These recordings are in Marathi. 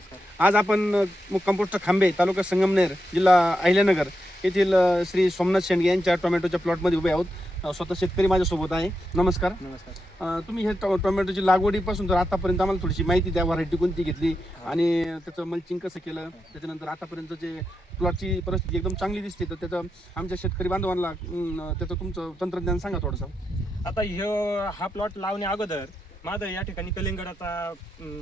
नमस्कार. आज आपण मुक्काम पोस्ट खांबे, तालुका संगमनेर, जिल्हा अहिल्यानगर येथील श्री सोमनाथ शेंडगे यांच्या टोमॅटोच्या प्लॉटमध्ये उभे आहोत. स्वतः शेतकरी माझ्यासोबत आहे. नमस्कार. नमस्कार. तुम्ही हे टोमॅटोची लागवडीपासून तर आतापर्यंत आम्हाला थोडीशी माहिती द्या. व्हरायटी कोणती घेतली आणि त्याचं मल्चिंग कसं केलं, त्याच्यानंतर आतापर्यंत जे प्लॉटची परिस्थिती एकदम चांगली दिसते, तर त्याचं आमच्या शेतकरी बांधवांना त्याचं तुमचं तंत्रज्ञान सांगा थोडंसं. आता हा प्लॉट लावण्या अगोदर माझं या ठिकाणी कलिंगडाचा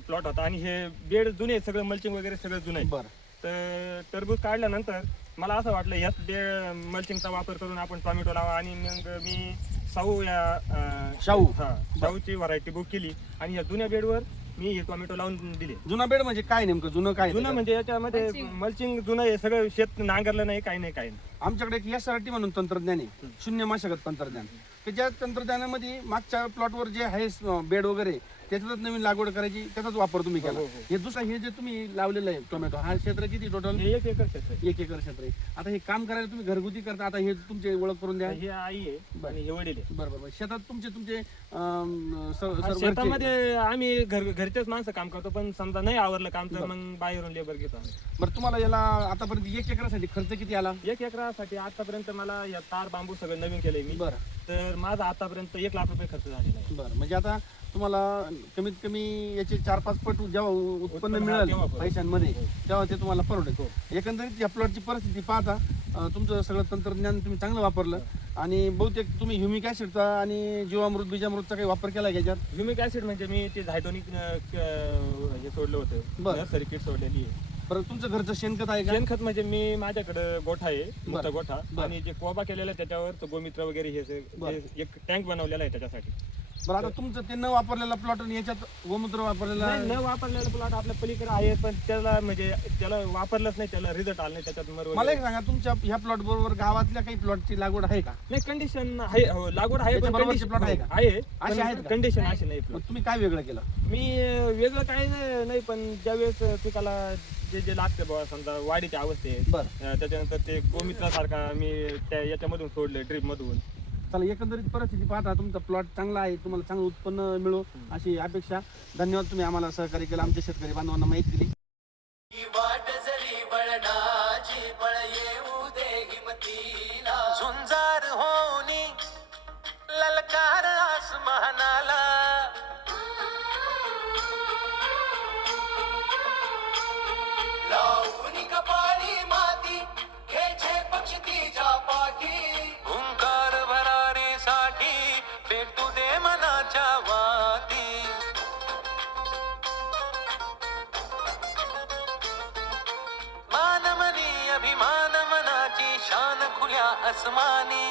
प्लॉट होता आणि हे बेड जुने सगळं मल्चिंग वगैरे सगळं जुनं आहे. बरं. तर टरबूज काढल्यानंतर मला असं वाटलं ह्याच बेड मल्चिंगचा वापर करून आपण टोमॅटो लावा आणि मग मी शाहूची व्हरायटी बुक केली आणि या जुन्या बेडवर मी हे टोमॅटो लावून दिले. जुना बेड म्हणजे काय नेमकं? जुनं काय? जुनं म्हणजे याच्यामध्ये मल्चिंग जुनं आहे, सगळं शेत नांगरलं नाही, काही नाही, काही नाही. आमच्याकडे एक यासाठी म्हणून तंत्रज्ञान आहे, शून्य मशागत तंत्रज्ञान, की ज्या तंत्रज्ञानामध्ये मागच्या प्लॉटवर जे आहे बेड वगैरे त्याच्यातच नवीन लागवड करायची, त्याचाच वापर तुम्ही केला. हे दुसरा हे जे तुम्ही लावलेलं आहे टोमॅटो, हा क्षेत्र किती टोटल? 1 एकर क्षेत्र आहे. 1 एकर क्षेत्र आहे. आता हे काम करायला तुम्ही घरगुती करता. आता हे तुमची ओळख करून द्या. हे आई आहे आणि हे वडील आहे. बरोबर. शेतात तुमचे शेतामध्ये आम्ही घरचेच माणसं काम करतो, पण समजा नाही आवरलं काम तर मग बाहेरून लेबर घेतो आम्ही. बरं, तुम्हाला याला आतापर्यंत 1 एकरासाठी खर्च किती आला? 1 एकरासाठी आतापर्यंत मला या तार बांबू सगळं नवीन केलंय मी. बरं. तर माझा आतापर्यंत 1 लाख रुपये खर्च झालेला आहे. बरं, म्हणजे आता तुम्हाला कमीत कमी याचे 4-5 पट जेव्हा उत्पन्न मिळेल पैशांमध्ये, तेव्हा ते तुम्हाला परवडेल. एकंदरीत या प्लॉटची परिस्थिती पाहता तुमचं सगळं तंत्रज्ञान तुम्ही चांगलं वापरलं आणि बहुतेक तुम्ही ह्युमिक ऍसिडचा आणि जीवामृत बीजामृतचा काही वापर केला याच्यात? ह्युमिक ऍसिड म्हणजे मी ते झायटोनिक हे सोडलं होतं, नर्सरी किट सोडलेली आहे. बरं, तुमचं घरचं शेणखत आहे का? शेणखत म्हणजे मी माझ्याकडे गोठा आहे, मोठा गोठा, आणि जे कोबा केलेला आहे त्याच्यावर तो गोमित्र वगैरे हे एक टँक बनवलेला आहे त्याच्यासाठी. बरं, आता तुमचं ते न वापरलेला प्लॉट आणि याच्यात गोमूत्र वापरलेला न वापरलेला प्लॉट आपल्या पलीकडे आहे, पण त्याला वापरलंच नाही, त्याला रिझल्ट आला नाही त्याच्यात. मला एक सांगा, तुमच्या ह्या प्लॉट बरोबर गावातल्या काही प्लॉटची लागवड आहे का? नाही, कंडिशन आहे, लागवड आहे, पण प्लॉट आहे का? आहे, कंडिशन अशी नाही. तुम्ही काय वेगळं केलं? मी वेगळं काही नाही, पण ज्यावेळेस पिकाला जे लागते बाबा, समजा वाढीच्या अवस्थेत, त्याच्यानंतर ते गोमित्रासारखा मी याच्यामधून सोडले, ड्रीप मधून. चला, एकंदरीत परिस्थिती पाहता तुमचा प्लॉट चांगला आहे, तुम्हाला चांगलं उत्पन्न मिळो अशी अपेक्षा. धन्यवाद, तुम्ही आम्हाला सहकार्य केलं, आमच्या शेतकरी बांधवांना माहिती दिली. झुंजार होनी ललकार आसमानाला, लावणी कपाळी माती घ्यायचे पक्ष तिच्या पाठी, हुंकार भरारीसाठी भेटू दे मनाच्या वाती. मानमनी अभिमान मनाची शान खुल्या अस्मानी,